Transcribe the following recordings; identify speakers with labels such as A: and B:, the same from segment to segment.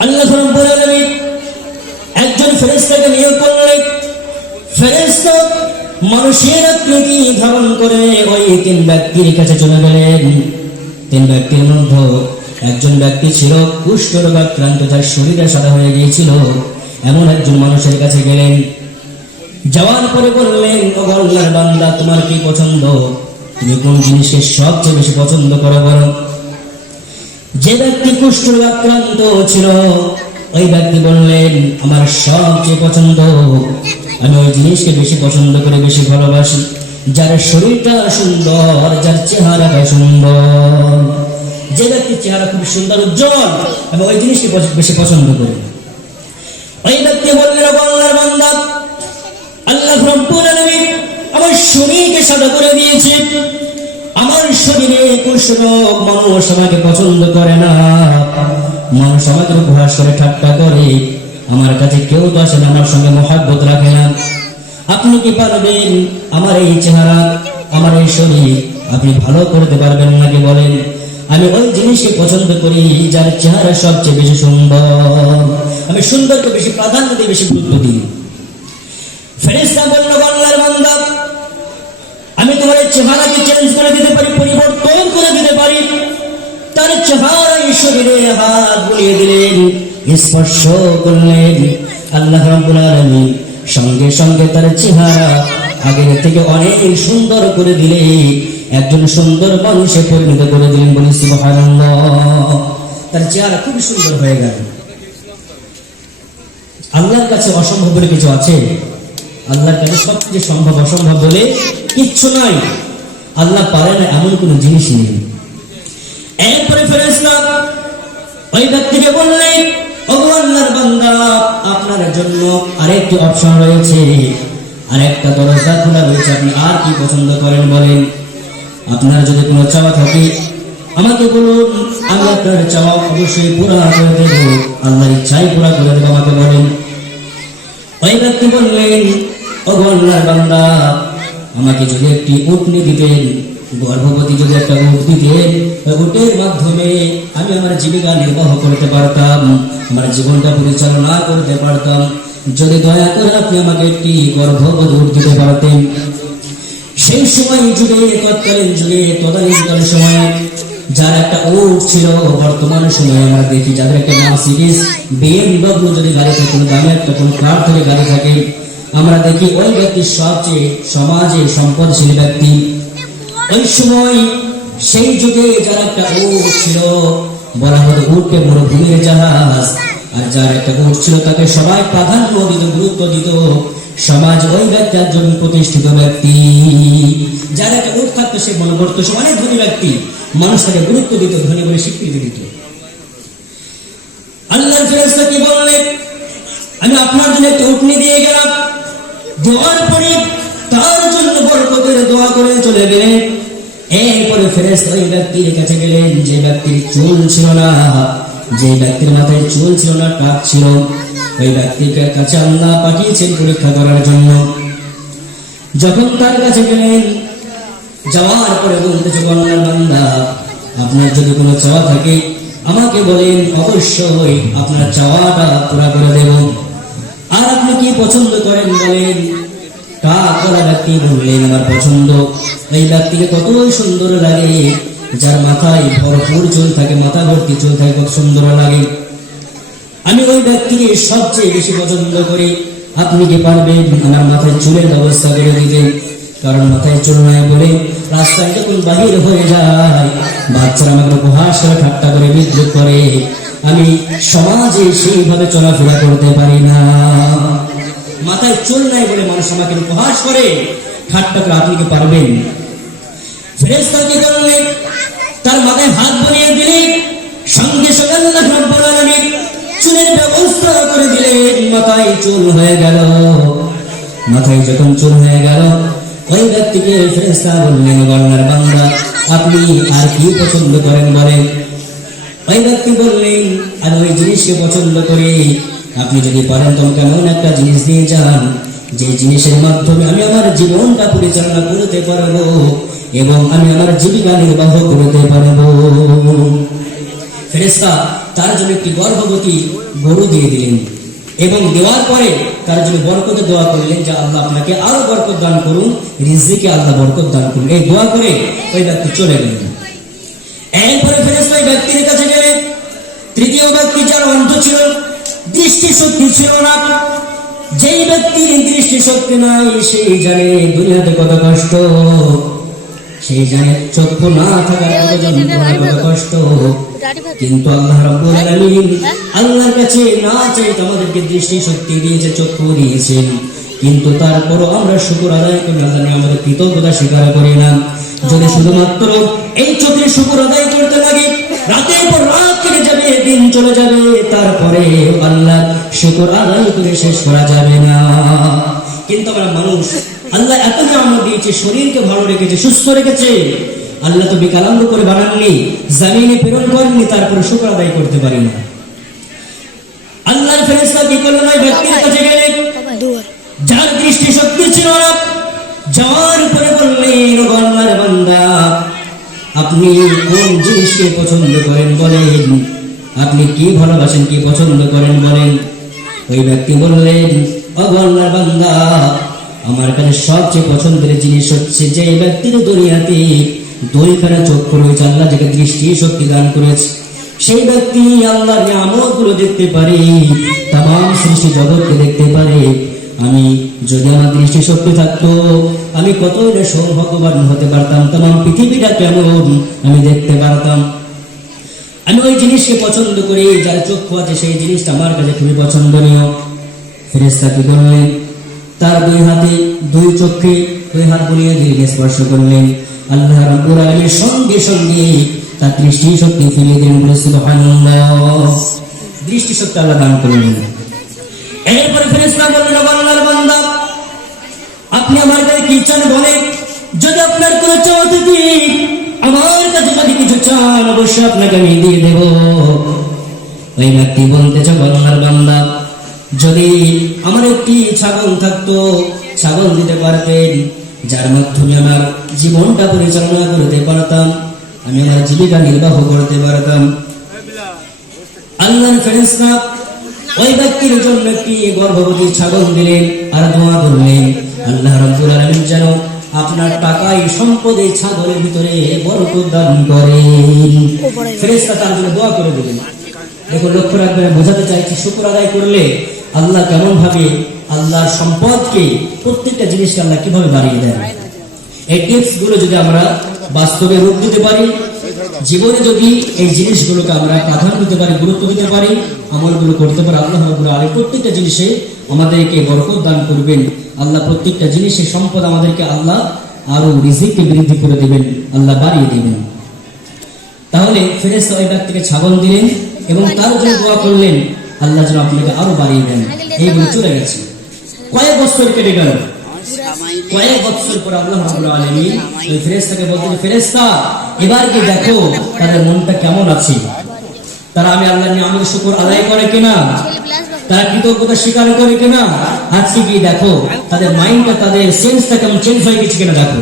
A: মানুষের কাছে চলে গেলেন। একজন ব্যক্তি ছিল সাদা হয়ে গিয়েছিল। এমন একজন মানুষের কাছে গেলেন। যাওয়ার পরে বললেন বান্দা, তোমার কি পছন্দ? তুমি কোন জিনিসকে সবচেয়ে বেশি পছন্দ করো বলো। যে ব্যক্তি কুষ্ঠ আক্রান্ত ছিল, ওই ব্যক্তি বললেন, আমার সবচেয়ে পছন্দ। আমি ওই জিনিসকে বেশি পছন্দ করে বেশি ভালোবাসি। যার শরীরটা সুন্দর, যার চেহারাটা সুন্দর। যে ব্যক্তির চেহারা খুব সুন্দর, উজ্জ্বল, আমি ওই জিনিসকে বেশি পছন্দ করি ওই ব্যক্তি বললেন "ও আল্লাহর বান্দা, আল্লাহ রব্বুল আমার শরীরকে সাদা করে দিয়েছে। আমার শরীরে কুষ্ঠরোগ মানুষ আমাকে পছন্দ করে না। মানুষ আমাকে উপহাস করে, ঠাট্টা করে। আমার কাছে কেউ তো আসে না, আমার সঙ্গে মহাব্বত রাখে না। আপনি কি পারবেন আমার এই চেহারা, আমার এই শরীর? আপনি ভালো করতে পারবেন নাকি বলেন? আমি ওই জিনিসকে পছন্দ করি যার চেহারা সবচেয়ে বেশি সুন্দর। আমি সুন্দরকে বেশি প্রাধান্য দিই, বেশি গুরুত্ব দিই। ফেরেশতা বলল বান্দা আমি তোমার চেহারাকে চেঞ্জ করে দিতে পারি, পরিবর্তন করে দিতে পারি? তার চেহারা শরীরে হাত বুলিয়ে দিলেন, স্পর্শ করলেন। আল্লাহ রাব্বুল সঙ্গে সঙ্গে তার চেহারা আগের থেকে অনেক সুন্দর করে দিলে একজন সুন্দর মানুষে পরিণত করে দিলেন বলে সুবহানাল্লাহ। তার চেহারা খুব সুন্দর হয়ে গেল। আল্লাহর কাছে অসম্ভব বলে কিছু আছে? আল্লাহর কাছে সবচেয়ে সম্ভব অসম্ভব বলে কিচ্ছু নাই। আল্লাহ পারে না এমন কোনো জিনিস নেই। এরপরে ফেরেশতা ওই ব্যক্তিকে বললেন আপনার জন্য অপশন রয়েছে। রয়েছে, আপনি আর কি পছন্দ করেন বলেন? আপনার যদি কোনো চাওয়া থাকে, আমাকে বলুন, আমি আপনার চাওয়া অবশ্যই পুরা করে দেব। আল্লাহর ইচ্ছাই পুরা করে দেব, আমাকে বলেন। ওই ব্যক্তি বললেন আমাকে যদি একটি উটনি দিতেন, গর্ভবতী যদি একটা উট দিতেন উটের মাধ্যমে আমি আমার জীবিকা নির্বাহ করতে পারতাম, আমার জীবনটা পরিচালনা করতে পারতাম। যদি দয়া করে আপনি আমাকে একটি গর্ভবতী উট দিতে পারতেন। সেই সময় যুগে, তৎকালীন যুগে, তদানীন্তন সময়ে যার একটা উট ছিল, বর্তমান সময়ে আমরা দেখি যাদের একটা নাম সিরিজ মার্সিডিস বিএমডব্লিউ যদি গাড়ি থাকে, কোনো দামি একটা কোনো কার থেকে গাড়ি থাকে আমরা দেখি ওই ব্যক্তি সবচেয়ে সমাজে সম্পদশীল ব্যক্তি। ওই সময় সেই যুগে যার একটা উট ছিল, বলা হতো উটকে মরুভূমির জাহাজ। আর যার একটা উট ছিল, তাকে সবাই প্রাধান্য দিত, গুরুত্ব দিত। সমাজ ওই ব্যক্তি একজন প্রতিষ্ঠিত ব্যক্তি। যার একটা উট থাকতো, সে মনে করতো, সে অনেক ধনী ব্যক্তি। মানুষ তাকে গুরুত্ব দিত, ধনী বলে স্বীকৃতি দিত। আল্লাহ কি বললেন? আমি আপনার জন্য একটা উটনি দিয়ে গেলাম। দেওয়ার পরে তার জন্য বরকতের দোয়া করে চলে গেলেন। এরপরে ফেরেশতা ওই ব্যক্তির কাছে গেলেন, যে ব্যক্তির চুল ছিল না, যে ব্যক্তির মাথায় চুল ছিল না, টাক ছিল। ওই ব্যক্তির কাছে আল্লাহ পাঠিয়েছেন পরীক্ষা করার জন্য। যখন তার কাছে গেলেন, যাওয়ার পরে বলতেছে বন্যার বান্দা, আপনার যদি কোনো চাওয়া থাকে, আমাকে বলেন, অবশ্যই আপনার চাওয়াটা পুরা করে দেব। আর আপনি কি পছন্দ করেন বলেন? কা করা ব্যক্তি বললেন, আমার পছন্দ। এই ব্যক্তিকে কতই সুন্দর লাগে। যার মাথায় ভরপুর চুল থাকে, মাথা ভর্তি চুল থাকে, কত সুন্দর লাগে। আমি ওই ব্যক্তিকে সবচেয়ে বেশি পছন্দ করি। আপনি কি পারবেন আমার মাথায় চুলের ব্যবস্থা করে দিতে? কারণ মাথায় চুল নাই বলে রাস্তায় যখন বাহির হয়ে যায়, বাচ্চারা আমাকে উপহাস করে ঠাট্টা করে বিদ্রুপ করে। আমি সমাজে সেইভাবে চলাফেরা করতে পারি না। মাথায় চুল নাই বলে মানুষ আমাকে উপহাস করে। ঠাট্টা করে আপনি কি পারবেন? তার মাথায় হাত বুলিয়ে দিলেন সঙ্গে সঙ্গে আল্লাহ চুলের ব্যবস্থা করে দিলেন মাথায় চুল হয়ে গেল। মাথায় যখন চুল হয়ে গেল, ওই ব্যক্তিকে ফেরেশতা বললেন বান্দা, আপনি আর কি পছন্দ করেন বলেন? ওই ব্যক্তি বললেন আমি ওই জিনিসকে পছন্দ করি আপনি যদি পারেন তোমাকে এমন একটা জিনিস দিয়ে যান। যে জিনিসের মাধ্যমে আমি আমার জীবনটা পরিচালনা করতে পারব এবং আমি আমার জীবিকা নির্বাহ করতে পারব। ফেরেশতা তার জন্য একটি গর্ভবতী গরু দিয়ে দিলেন এবং দেওয়ার পরে তার জন্য বরকতে দোয়া করলেন যে আল্লাহ আপনাকে আরও বরকত দান করুন, রিজিকে আল্লাহ বরকত দান করুন। এই দোয়া করে ওই ব্যক্তি চলে গেলেন। এরপরে ফেরেস্তা ওই ব্যক্তির কাছে তৃতীয় ব্যক্তি যার অন্ধ ছিল দৃষ্টি শক্তি ছিল না। যেই ব্যক্তির দৃষ্টি শক্তি নাই সেই জানে দুনিয়াতে কত কষ্ট। সেই জানে চক্ষু না থাকার কত যন্ত্রণা কষ্ট। কিন্তু আল্লাহ রাব্বুল আলামিন আল্লাহর কাছে না চাইতে আমাদেরকে দৃষ্টি শক্তি দিয়েছে চক্ষু দিয়েছেন। কিন্তু তারপরও আমরা শুকুর আদায় করি আল্লাহ আমাদের কৃতজ্ঞতা স্বীকার করি না। যদি শুধুমাত্র এই চোখের শুকুর আদায় করতে লাগে রাতের পর দিন চলে যাবে তারপরে আল্লাহ শুকর আদায় করে শেষ করা যাবে না। কিন্তু আমরা মানুষ আল্লাহ এত নিয়ামত দিয়েছে শরীরকে ভালো রেখেছে সুস্থ রেখেছে। আল্লাহ তো বিকালাঙ্গ করে বানাননি জামিনে প্রেরণ করেননি তারপরে শুক্র আদায় করতে পারি না। আল্লাহর ফেরেস্তা কি করলেন ওই ব্যক্তির কাছে গেলেন যার দৃষ্টি শক্তি ছিল না যাওয়ার পরে বললেন "ও আল্লাহর বান্দা আপনি কোন জিনিসকে পছন্দ করেন বলেন? আপনি কি ভালোবাসেন, কি পছন্দ করেন বলেন। ওই ব্যক্তি বললেন, "ও আল্লাহর বান্দা, আমার কাছে সবচেয়ে পছন্দের জিনিস হচ্ছে যে ব্যক্তির দুনিয়াতে দুইখানা চক্ষু রয়েছে আল্লাহ যাকে দৃষ্টি শক্তি দান করেছে। সেই ব্যক্তি আল্লাহর নিয়ামতগুলো দেখতে পারে তাম সৃষ্টি জগৎকে দেখতে পারে। আমি যদি আমার দৃষ্টি শক্তি থাকতো, আমি কতটা সৌভাগ্যবান হতে পারতাম তাম পৃথিবীটা কেমন আমি দেখতে পারতাম। আমি ওই জিনিসকে পছন্দ করি, যার চক্ষু আছে সেই জিনিসটা আমার কাছে খুবই পছন্দনীয়। ফেরেস্তা কি করলেন তার দুই হাতে দুই চোখে দুই হাত বুলিয়ে দিলকে স্পর্শ করলেন। আল্লাহ রাব্বুল আলামিন সঙ্গে সঙ্গে তার দৃষ্টি শক্তি ফিরিয়ে দিলেন দৃষ্টি শক্তি আল্লাহ দান করলেন। এরপরে ফেরেশতা বললেন, "ও আল্লাহর বান্দা, আপনি আমার কাছে কি চান বলেন? যদি আপনার কোনো চাওয়া আমার কাছে যদি কিছু চান, অবশ্যই আপনাকে আমি দিয়ে দেব। ওই ব্যক্তি বলতে চাও আল্লাহর বান্দা, যদি আমার একটি ছাগল থাকতো, ছাগল দিতে পারতেন, যার মাধ্যমে আমার জীবনটা পরিচালনা করতে পারতাম, আমি আমার জীবিকা নির্বাহ করতে পারতাম। আল্লাহর ফেরেশতা ওই ব্যক্তির জন্য একটি গর্ভবতী ছাগল দিলেন আর দোয়া করলেন। আল্লাহ রাব্বুল আলামিন যেন আপনার টাকায় সম্পদে ছাগলের ভিতরে বরকত দান করেন। ফেরেশতা তার জন্য দোয়া করে দিলেন দেখো লক্ষ্য রাখবেন, বোঝাতে চাইছি, শুকর আদায় করলে আল্লাহ কেমন ভাবে আল্লাহর সম্পদকে প্রত্যেকটা জিনিসকে আল্লাহ কীভাবে বাড়িয়ে দেন? এই টিপসগুলো যদি আমরা বাস্তবে রূপ দিতে পারি জীবনে যদি এই জিনিসগুলোকে আমরা প্রাধান্য দিতে পারি, গুরুত্ব দিতে পারি, আমলগুলো করতে পারি, আল্লাহ আলামিন প্রত্যেকটা জিনিসে আমাদেরকে বরকত দান করবেন। আল্লাহ প্রত্যেকটা জিনিসের সম্পদ আমাদেরকে আল্লাহ আরও রিজিককে বৃদ্ধি করে দিবেন, আল্লাহ বাড়িয়ে দিবেন। তাহলে ফেরেশতা ওই ব্যক্তিকে ছাগল দিলেন এবং তার জন্য দোয়া করলেন, আল্লাহ যেন আপনাকে আরও বাড়িয়ে দেন। এইগুলো চলে গেছে। কয়েক বছর কেটে গেল। কয়েক বছর পর আল্লাহ রাব্বুল আলামিন ওই ফেরেশতাকে বলতেন, ফেরেশতা, এবার কি দেখো তাদের মনটা কেমন আছে? তারা আমি আল্লাহর নিয়ামতের শুকর আদায় করে কিনা? তারা কৃতজ্ঞতা স্বীকার করে কিনা? আজকে দেখো তাদের মাইন্ডটা, তাদের সেন্সটা কেমন চেঞ্জ হয়ে গেছে কিনা দেখো?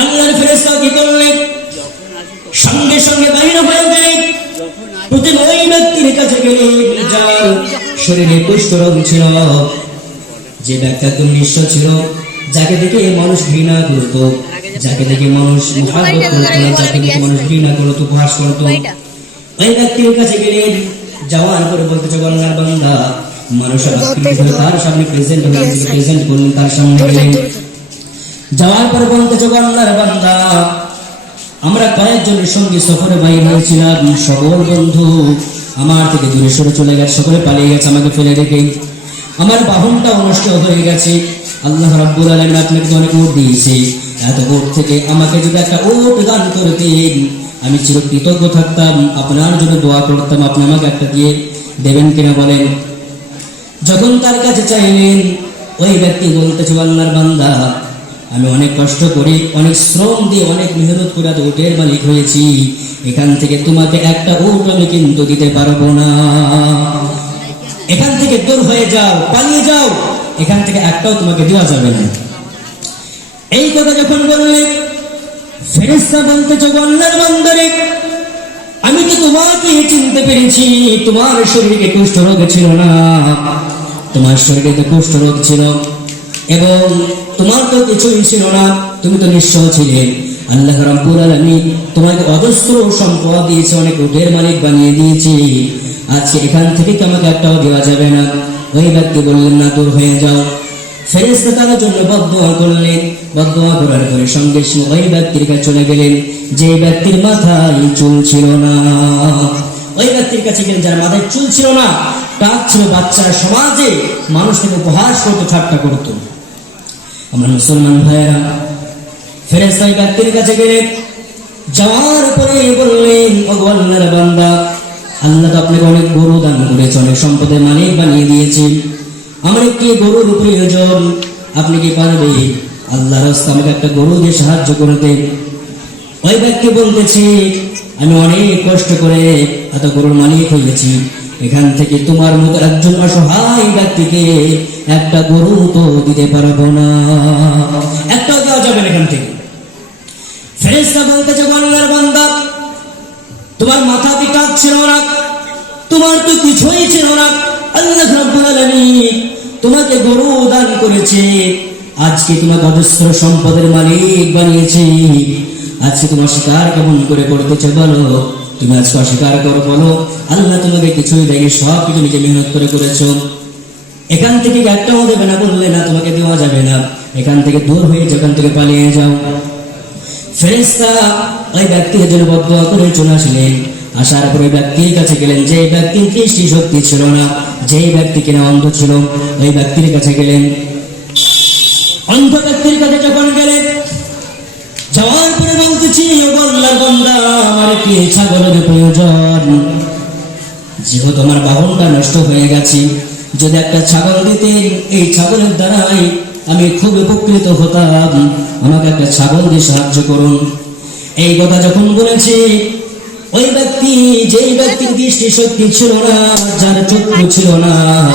A: আল্লাহর ফেরেশতা কি সঙ্গে সঙ্গে বাহির হয়ে প্রথম ওই ব্যক্তির কাছে যার শরীরে কুষ্ঠ রোগ ছিল। যে ব্যক্তি একদম নিঃস্ব ছিল, যাকে দেখে মানুষ ঘৃণা করত, যাকে দেখে মানুষ যাকে দেখে মানুষ ঘৃণা করত, উপহাস করত। ওই ব্যক্তির কাছে গেলেন যাওয়ার পরে বলতে চাও আল্লাহর বান্দা, মানুষ তার সামনে প্রেজেন্ট হয়ে প্রেজেন্ট করলেন তার সামনে যাওয়ার পরে বলতে আমরা কয়েকজনের সঙ্গে সফরে বাইর হয়েছিলাম, সকল বন্ধু আমার থেকে দূরে সরে চলে গেছে, সকলে পালিয়ে গেছে, আমাকে ফেলে রেখে। আমার বাহনটাও নষ্ট হয়ে গেছে। আল্লাহ রাব্বুল আলামিন আপনাকে অনেক ওট দিয়েছে। এত ওট থেকে আমাকে যদি একটা ওট দান করতেন, আমি চির কৃতজ্ঞ থাকতাম, আপনার জন্য দোয়া করতাম, আপনি আমাকে একটা দিয়ে দেবেন কিনা বলেন? যখন তার কাছে চাইলেন, ওই ব্যক্তি বলতেছে আল্লাহর বান্দা, আমি অনেক কষ্ট করি, অনেক শ্রম দিয়ে, অনেক মেহনত করে আজ উটের মালিক হয়েছি। এখান থেকে তোমাকে একটা উট আমি কিন্তু দিতে পারব না। এখান থেকে দূর হয়ে যাও, পালিয়ে যাও। এখান থেকে একটাও তোমাকে দেওয়া যাবে না। এই কথা যখন বললে ফেরেস্তা বলতে আল্লাহর বান্দারে, আমি তো তোমাকে চিনতে পেরেছি, তোমার শরীরে কুষ্ঠ রোগ ছিল না। তোমার শরীরে তো কুষ্ঠ রোগ ছিল এবং তোমার তো কিছুই ছিল না। তুমি তো নিঃস্ব ছিলে। আল্লাহ রাব্বুল আলামিন তোমাকে অজস্র সম্পদ দিয়েছে, অনেক উটের মালিক বানিয়ে দিয়েছি। আজকে এখান থেকে তোমাকে একটাও দেওয়া যাবে না? ওই ব্যক্তি বললেন, না, দূর হয়ে যাও। ফেরেস্তা তার জন্য বদোয়া করলেন। বদোয়া করার পরে সঙ্গে ওই ব্যক্তির কাছে চলে গেলেন, যে ব্যক্তির মাথায় চুল ছিল না। ওই ব্যক্তির কাছে গেলেন যার মাথায় চুল ছিল না টাক ছিল বাচ্চারা সমাজে মানুষ থেকে উপহাস করতো ঠাট্টা করতো। আমরা মুসলমান ভাইয়েরা ফেরেস্তা ব্যক্তির কাছে গেলেন, যাওয়ার পরে বললেন আল্লাহর বান্দা আল্লাহ তো আপনাকে অনেক গরু দান করেছে, অনেক সম্পদের মালিক বানিয়ে দিয়েছে আমার একটি গরুর প্রয়োজন আপনি কি পারবে আল্লাহ রাস্তা আমাকে একটা গরু দিয়ে সাহায্য করে দেন। ওই ব্যক্তি বলতেছে, আমি অনেক কষ্ট করে এত গরুর মালিক হয়েছি। এখান থেকে তোমার মতো একজন অসহায় ব্যক্তিকে একটা গরু তো দিতে পারব না। একটাও দেওয়া যাবে এখান থেকে। ফেরেস্তা বলতেছে বান্দা তোমার মাথা বিকাশ ছিল না তোমার তো কিছুই ছিল না। আল্লাহ আলামিন তোমাকে গরু দান করেছে। আজকে তোমাকে অজস্র সম্পদের মালিক বানিয়েছে। আজকে তোমার শিকার কেমন করে করতেছে বলো? তুমি আজকে অস্বীকার করো বলো। আল্লাহ তোমাকে কিছুই দেয়নি সব কিছু নিজে মেহনত করে করেছ। এখান থেকে একটাও দেবে না, বললে না তোমাকে দেওয়া যাবে না। এখান থেকে দূর হয়ে যেখান থেকে পালিয়ে যাও। ফেরেস্তা ওই ব্যক্তির জন্য বদয়া করে চলে আসলেন। আসার পরে ব্যক্তির কাছে গেলেন। যে ব্যক্তির দৃষ্টি শক্তি ছিল না, যে ব্যক্তি কিনা অন্ধ ছিল, ওই ব্যক্তির কাছে গেলেন। অন্ধ ব্যক্তির কাছে যখন গেলেন, যাওয়ার পরে বলতেছি আমার কি ছাগলের প্রয়োজন? যেহেতু আমার বাহনটা নষ্ট হয়ে গেছে, যদি একটা ছাগল দিতেন, এই ছাগলের দ্বারাই আমি খুব উপকৃত হতাম। আমাকে একটা ছাগল দিয়ে সাহায্য করুন। এই কথা যখন বলেছে, ওই ব্যক্তি, যেই ব্যক্তির দৃষ্টি শক্তি ছিল না, যার চক্ষু ছিল না,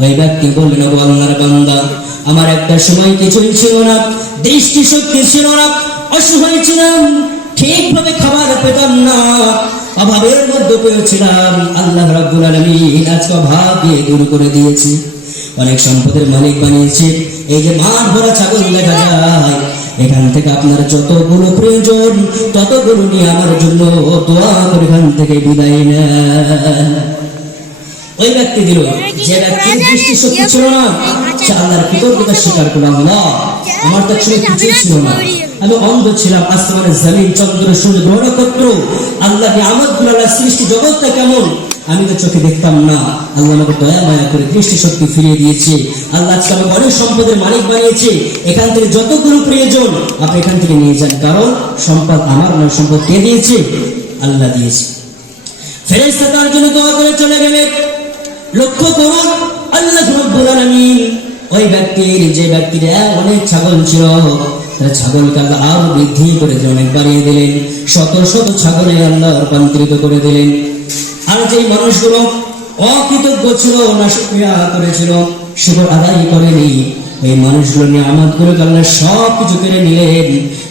A: ওই ব্যক্তি বললেন, "ও আল্লাহর বান্দা, আমার একটা সময় কিছুই ছিল না, দৃষ্টি শক্তি ছিল না, অসহায় ছিলাম, ঠিকভাবে খাবার পেতাম না, অভাবের মধ্যে পেয়েছিলাম আল্লাহ রাব্বুল আলামিন আজকে অভাব দূর করে দিয়েছি। অনেক সম্পদের মালিক বানিয়েছে এই যে মাঠ ভরা ছাগল দেখা যায়, এখান থেকে আপনার যতগুলো প্রয়োজন, ততগুলো নিয়ে আমার জন্য দোয়া করে এখান থেকে বিদায় নেন। ওই ব্যক্তি দিল, যে ব্যক্তির দৃষ্টি শক্তি ছিল না, সে আল্লাহর কৃতজ্ঞতা স্বীকার করলাম না আমার তো ছিল কিছুই ছিল না। আমি অন্ধ ছিলাম, আসমানের জমিন, চন্দ্র, সূর্য গ্রহ নক্ষত্র আল্লাহ আল্লাহ সৃষ্টি জগৎটা কেমন? আমি তো চোখে দেখতাম না। আল্লাহ আমাকে দয়া মায়া করে দৃষ্টি শক্তি ফিরিয়ে দিয়েছে। আল্লাহ আজকে আমাকে অনেক সম্পদের মালিক বানিয়েছে। এখান থেকে যতগুলো প্রয়োজন, আপনি এখান থেকে নিয়ে যান। কারণ সম্পদ আমার নয়, সম্পদ কে দিয়েছে? আল্লাহ দিয়েছে। ফেরেশতা তার জন্য দোয়া করে চলে গেলেন। লক্ষ্য করুন, আল্লাহ আলামিন ওই ব্যক্তির যে ব্যক্তির অনেক ছাগল ছিল, তার ছাগলকে আল্লাহ আরও বৃদ্ধি করে অনেক বাড়িয়ে দিলেন। শত শত ছাগলে আল্লাহ রূপান্তরিত করে দিলেন। আর যে মানুষগুলো অকৃতজ্ঞ ছিল না শুকরিয়া করেছিল, শুকর আদায় করেনি, এই মানুষগুলো নিয়ে আমাদ করে আল্লাহ সব কিছু কেড়ে নিলেন।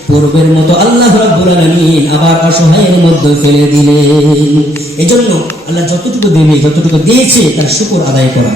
A: পূর্বের মতো আল্লাহ রাব্বুল আলামিন আবার অসহায়ের মধ্যে ফেলে দিলেন। এজন্য আল্লাহ যতটুকু দেবে, যতটুকু দিয়েছে, তার শুকর আদায় করা।